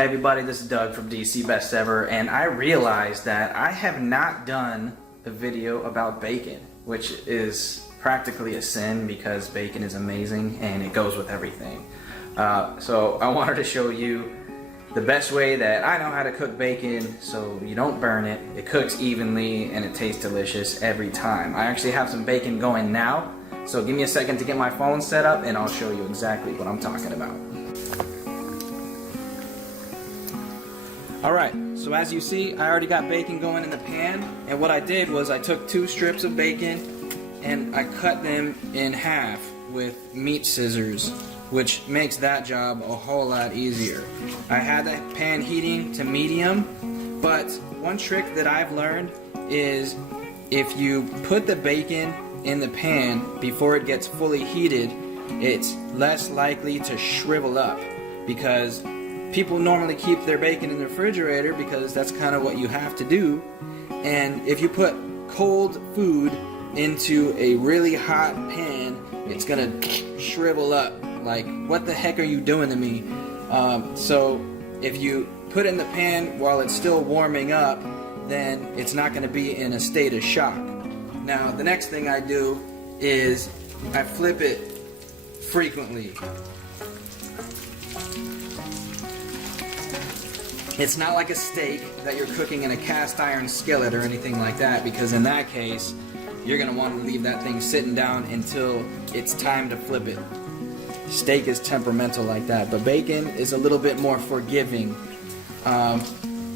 Hey everybody, this is Doug from DC Best Ever, and I realized that I have not done a video about bacon, which is practically a sin because bacon is amazing and it goes with everything. So I wanted to show you the best way that I know how to cook bacon so you don't burn it, it cooks evenly, and it tastes delicious every time. I actually have some bacon going now, so give me a second to get my phone set up and I'll show you exactly what I'm talking about. Alright, so as you see, I already got bacon going in the pan, and what I did was I took 2 strips of bacon and I cut them in half with meat scissors, which makes that job a whole lot easier. I had the pan heating to medium, but one trick that I've learned is if you put the bacon in the pan before it gets fully heated, it's less likely to shrivel up, because people normally keep their bacon in the refrigerator because that's kind of what you have to do. And if you put cold food into a really hot pan, it's gonna shrivel up. Like, what the heck are you doing to me? So if you put it in the pan while it's still warming up, then it's not gonna be in a state of shock. Now, the next thing I do is I flip it frequently. It's not like a steak that you're cooking in a cast iron skillet or anything like that, because in that case, you're going to want to leave that thing sitting down until it's time to flip it. Steak is temperamental like that, but bacon is a little bit more forgiving.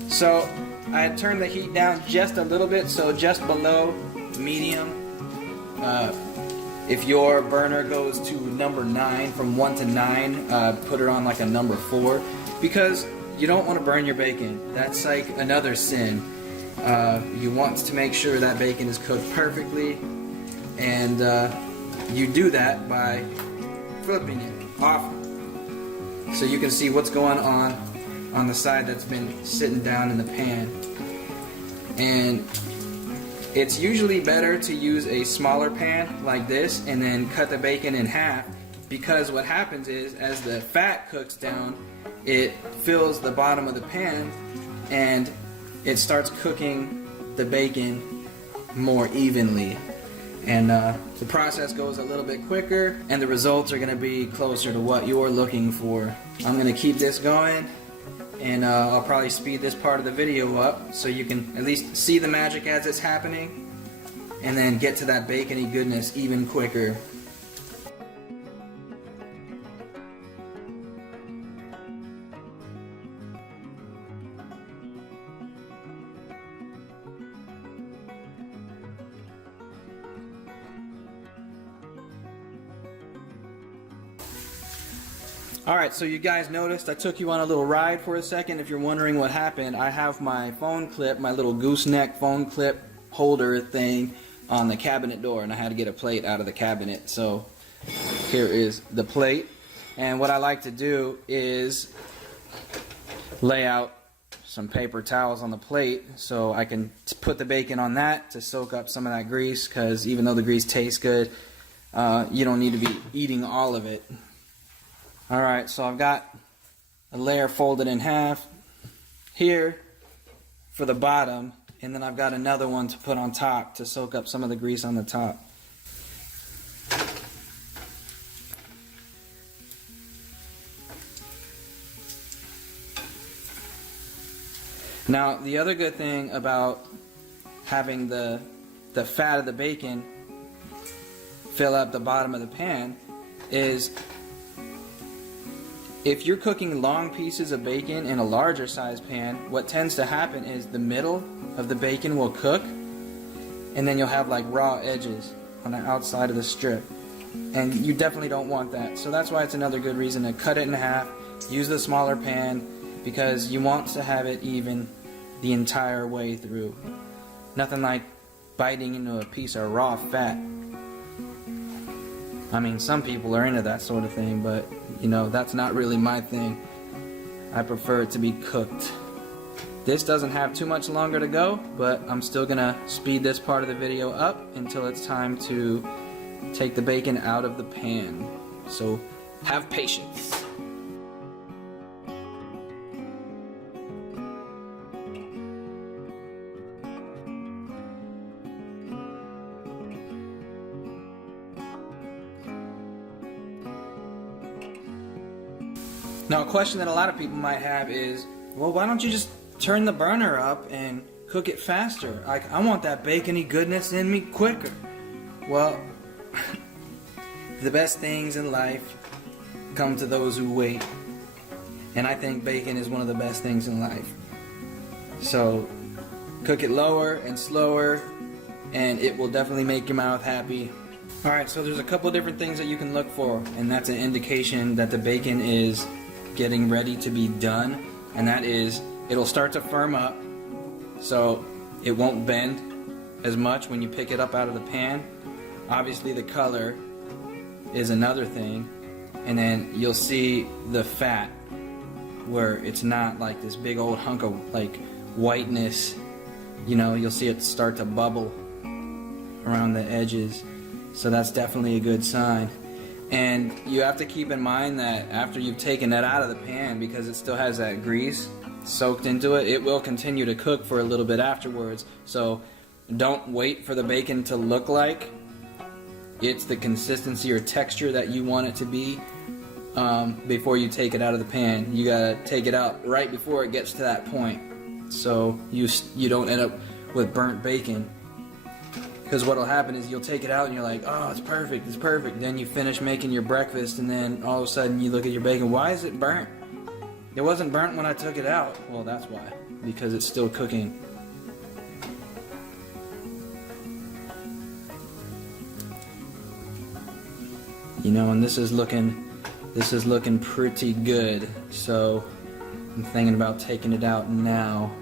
So I had turned the heat down just a little bit, so just below medium. If your burner goes to number 9, from 1 to 9, put it on like a number 4, because you don't want to burn your bacon. That's like another sin. You want to make sure that bacon is cooked perfectly, and you do that by flipping it off so you can see what's going on the side that's been sitting down in the pan. And it's usually better to use a smaller pan like this and then cut the bacon in half, because what happens is, as the fat cooks down, it fills the bottom of the pan and it starts cooking the bacon more evenly, and the process goes a little bit quicker and the results are going to be closer to what you're looking for. I'm going to keep this going, and I'll probably speed this part of the video up so you can at least see the magic as it's happening, and then get to that bacony goodness even quicker. Alright, so you guys noticed I took you on a little ride for a second. If you're wondering what happened, I have my phone clip, my little gooseneck phone clip holder thing on the cabinet door, and I had to get a plate out of the cabinet. So here is the plate, and what I like to do is lay out some paper towels on the plate so I can put the bacon on that to soak up some of that grease, because even though the grease tastes good, you don't need to be eating all of it. Alright, so I've got a layer folded in half here for the bottom, and then I've got another one to put on top to soak up some of the grease on the top. Now, the other good thing about having the fat of the bacon fill up the bottom of the pan is, if you're cooking long pieces of bacon in a larger size pan, what tends to happen is the middle of the bacon will cook, and then you'll have like raw edges on the outside of the strip, and you definitely don't want that. So that's why it's another good reason to cut it in half, use the smaller pan, because you want to have it even the entire way through. Nothing like biting into a piece of raw fat. I mean, some people are into that sort of thing, but you know, that's not really my thing. I prefer it to be cooked. This doesn't have too much longer to go, but I'm still gonna speed this part of the video up until it's time to take the bacon out of the pan. So have patience. Now, a question that a lot of people might have is, well, why don't you just turn the burner up and cook it faster? I want that bacony goodness in me quicker. Well, the best things in life come to those who wait. And I think bacon is one of the best things in life. So, cook it lower and slower, and it will definitely make your mouth happy. Alright, so there's a couple different things that you can look for, and that's an indication that the bacon is getting ready to be done, and that is, it'll start to firm up, so it won't bend as much when you pick it up out of the pan. Obviously the color is another thing, and then you'll see the fat where it's not like this big old hunk of like whiteness. You know, you'll see it start to bubble around the edges, so that's definitely a good sign. And you have to keep in mind that after you've taken that out of the pan, because it still has that grease soaked into it, it will continue to cook for a little bit afterwards. So don't wait for the bacon to look like it's the consistency or texture that you want it to be before you take it out of the pan. You gotta take it out right before it gets to that point, so you don't end up with burnt bacon. Because what'll happen is you'll take it out and you're like, oh, it's perfect, it's perfect. Then you finish making your breakfast, and then all of a sudden you look at your bacon, why is it burnt? It wasn't burnt when I took it out. Well, that's why, because it's still cooking. You know, and this is looking pretty good. So I'm thinking about taking it out now.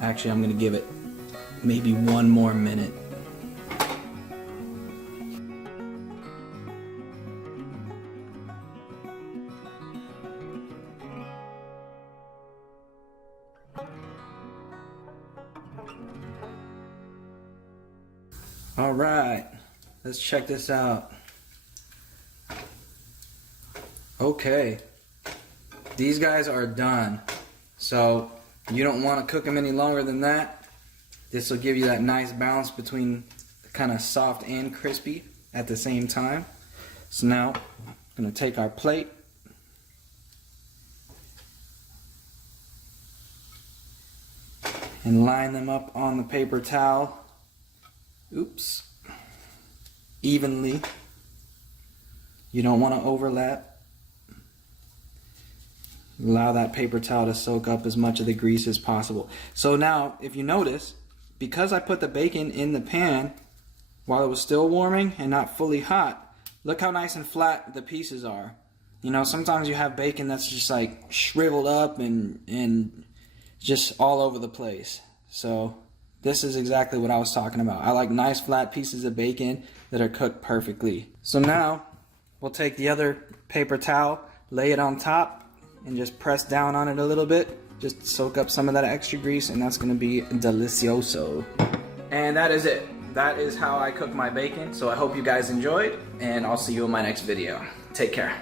Actually, I'm gonna give it maybe one more minute. All right, let's check this out. Okay, these guys are done. So you don't want to cook them any longer than that. This will give you that nice balance between kind of soft and crispy at the same time. So now I'm going to take our plate, and line them up on the paper towel. Oops. Evenly. You don't want to overlap. Allow that paper towel to soak up as much of the grease as possible. So now, if you notice, because I put the bacon in the pan while it was still warming and not fully hot, look how nice and flat the pieces are. You know, sometimes you have bacon that's just like shriveled up and just all over the place. So this is exactly what I was talking about. I like nice flat pieces of bacon that are cooked perfectly. So now we'll take the other paper towel, lay it on top, and just press down on it a little bit. Just soak up some of that extra grease, and that's gonna be delicioso. And that is it. That is how I cook my bacon. So I hope you guys enjoyed, and I'll see you in my next video. Take care.